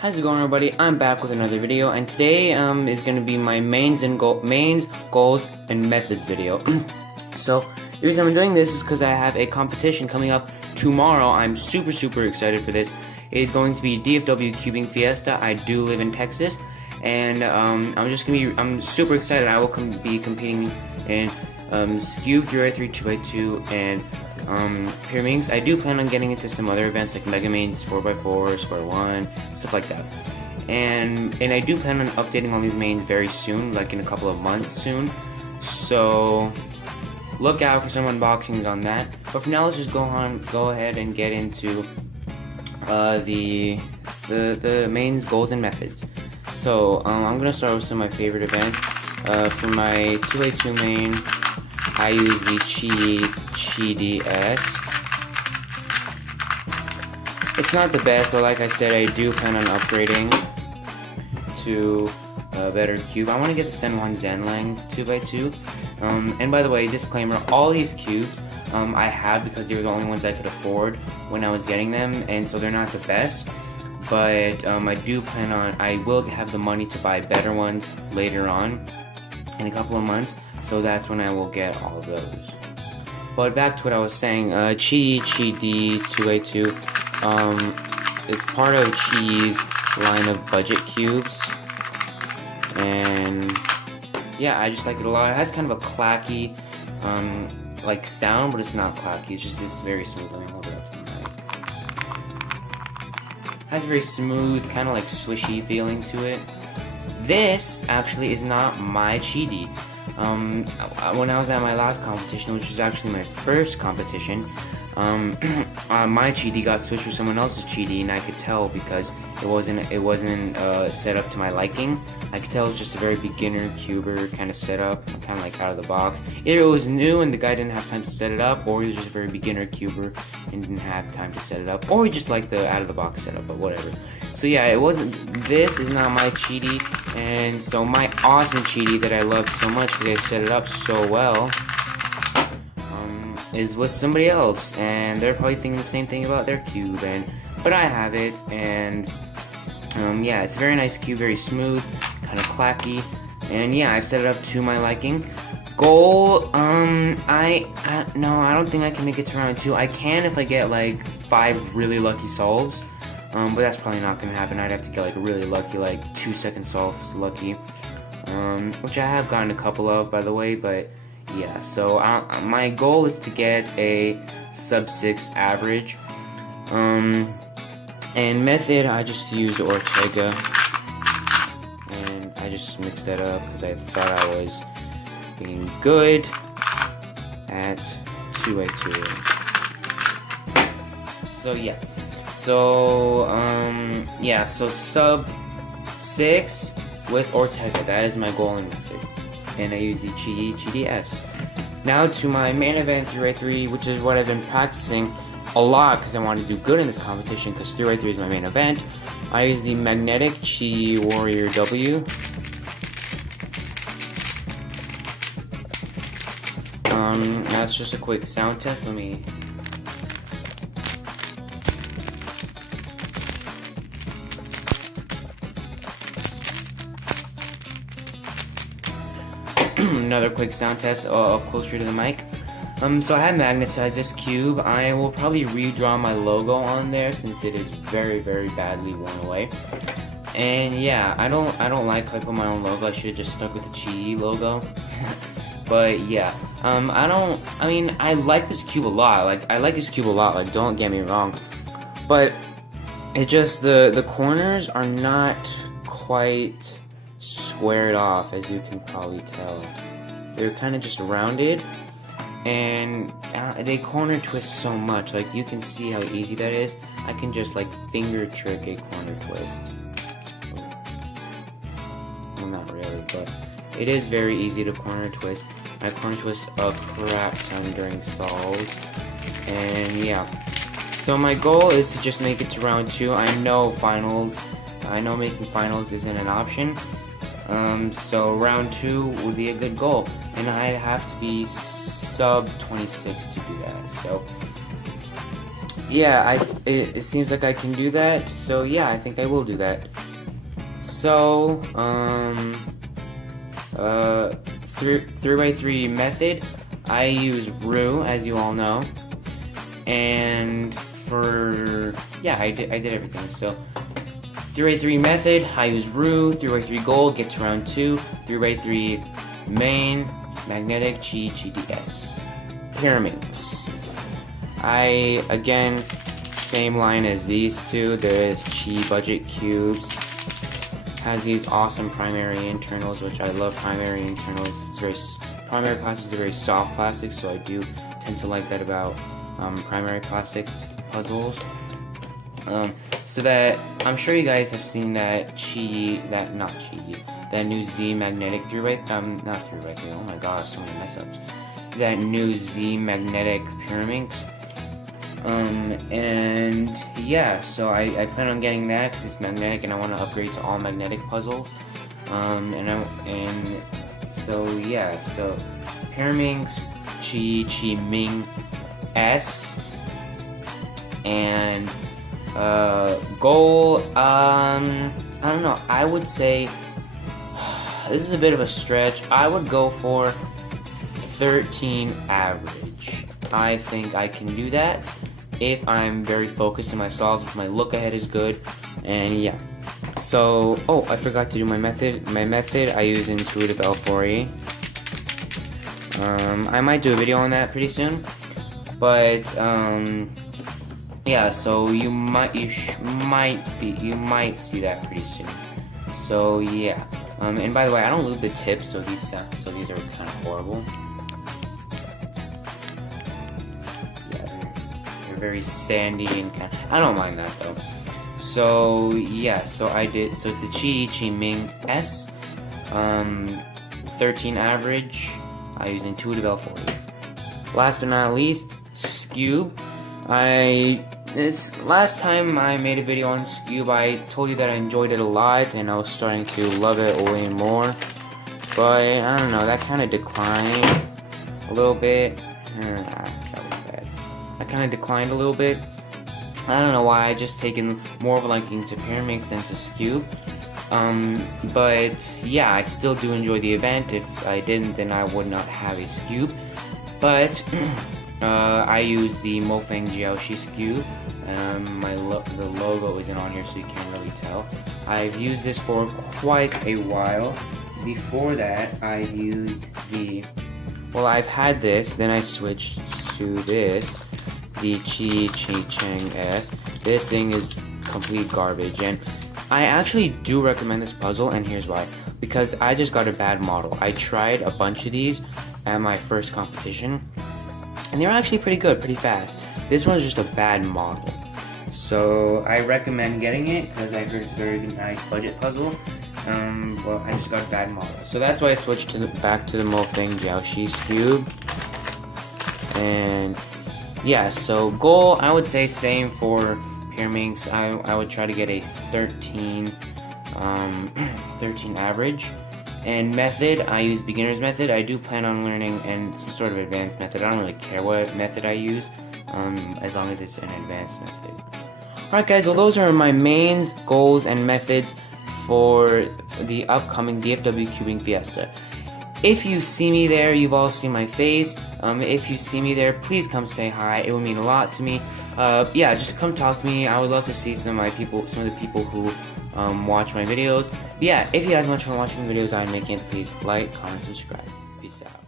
How's it going, everybody? I'm back with another video, and today is going to be my mains, goals, and methods video. So the reason I'm doing this is because I have a competition coming up tomorrow. I'm super excited for this. It is going to be DFW Cubing Fiesta. I do live in Texas, and I'm super excited. I will be competing in Cube 3x3, 2x2, and Pyraminx. I do plan on getting into some other events like Mega Mains, 4x4, Square 1, stuff like that. And I do plan on updating all these mains very soon, like in a couple of months soon. So look out for some unboxings on that. But for now, let's just go ahead and get into the mains, goals, and methods. So I'm gonna start with some of my favorite events. For my 2x2 main, I use the Chi DS. It's not the best, but like I said, I do plan on upgrading to a better cube. I want to get the Sen 1 Zenlang 2x2. And by the way, disclaimer, all these cubes I have because they were the only ones I could afford when I was getting them, and so they're not the best. But I will have the money to buy better ones later on in a couple of months. So that's when I will get all those. But back to what I was saying, Chi D 2x2, it's part of Chi's line of budget cubes, and yeah, I just like it a lot. It has kind of a clacky, like sound, but it's not clacky. It's very smooth. Let me hold it up to the mic. It has a very smooth, kind of like swishy feeling to it. This actually is not my Chi D. When I was at my last competition, which was actually my first competition, my Chi D got switched with someone else's Chi D, and I could tell because it wasn't set up to my liking. I could tell it was just a very beginner cuber kind of setup, kind of like out of the box. Either it was new and the guy didn't have time to set it up, or he was just a very beginner cuber and didn't have time to set it up, or he just liked the out of the box setup, but whatever. So yeah, this is not my Chi D, and so my awesome Chi D that I loved so much because I set it up so well is with somebody else, and they're probably thinking the same thing about their cube, but I have it, and yeah, it's a very nice cube, very smooth, kind of clacky, and yeah, I've set it up to my liking. Goal, no, I don't think I can make it to round 2. I can if I get like 5 really lucky solves, but that's probably not gonna happen. I'd have to get like really lucky, like 2-second solves lucky, which I have gotten a couple of, by the way, but yeah, so my goal is to get a sub 6 average. And method, I just used Ortega, and I just mixed that up because I thought I was being good at 2x2. So yeah, so sub 6 with Ortega. That is my goal and method. And I use the Chi DS. Now to my main event 3x3, which is what I've been practicing a lot because I want to do good in this competition because 3x3 is my main event. I use the Magnetic Chi Warrior W. That's just a quick sound test. Let me... Another quick sound test closer to the mic. So I have magnetized this cube. I will probably redraw my logo on there since it is very badly worn away. And yeah, I don't like how I put my own logo. I should have just stuck with the Chi logo. But yeah, I like this cube a lot. Like, don't get me wrong. But it just, the corners are not quite squared off, as you can probably tell. They're kind of just rounded, and they corner twist so much. Like, you can see how easy that is. I can just like finger trick a corner twist. Well, not really, but it is very easy to corner twist. I corner twist a crap ton during solves, and yeah. So my goal is to just make it to round 2. I know making finals isn't an option. So round 2 would be a good goal, and I'd have to be sub 26 to do that. So yeah, it seems like I can do that. So yeah, I think I will do that. So 3x3 method, I use roux, as you all know, and I did everything. So 3x3 method, I use roux. 3x3 gold, get to round 2. 3x3 main, magnetic, chi, ds. Pyramids. Again, same line as these two. There is chi budget cubes. Has these awesome primary internals, which I love primary internals. Primary plastics are very soft plastics, so I do tend to like that about primary plastics puzzles. So that I'm sure you guys have seen that that new Z magnetic not 3x3. Oh my gosh, so many mess ups. That new Z magnetic pyramids. And yeah, so I plan on getting that because it's magnetic, and I want to upgrade to all magnetic puzzles. So pyramids, Chi Ming S, and goal. I don't know. I would say this is a bit of a stretch. I would go for 13 average. I think I can do that if I'm very focused on my solves, if my look ahead is good, and yeah. So, I forgot to do my method. My method I use intuitive L4E. I might do a video on that pretty soon, but yeah. So you might see that pretty soon. So yeah. And by the way, I don't lube the tips, so these are kind of horrible. Very sandy and I don't mind that though. So yeah, so it's the Chi Ming S, 13 average. I use intuitive L40. Last but not least, Scube. Last time I made a video on Scube, I told you that I enjoyed it a lot and I was starting to love it way more. But I don't know, that kind of declined a little bit. I kind of declined a little bit. I don't know why. I just taken more of a liking to pyramids than to Scube. But yeah, I still do enjoy the event. If I didn't, then I would not have a Scube. But I use the Mofeng Jiaoshi Scube. The logo isn't on here, so you can't really tell. I've used this for quite a while. Before that, I've used I've had this, then I switched to this. The Chi Chang S. This thing is complete garbage, and I actually do recommend this puzzle, and here's why. Because I just got a bad model. I tried a bunch of these at my first competition, and they're actually pretty good, pretty fast. This one's just a bad model. So I recommend getting it, because I heard it's a very nice budget puzzle. Well, I just got a bad model. So that's why I switched back to the Mofeng Jiaoshi Cube. And yeah, so goal, I would say same for pyramids. I would try to get a 13 average. And method, I use beginner's method. I do plan on learning and some sort of advanced method. I don't really care what method I use, as long as it's an advanced method. Alright guys, well those are my mains, goals, and methods for the upcoming DFW Cubing Fiesta. If you see me there, you've all seen my face. If you see me there, please come say hi. It would mean a lot to me. Yeah, just come talk to me. I would love to see some of the people who watch my videos. But yeah, if you guys have much fun watching the videos I'm making, please like, comment, subscribe. Peace out.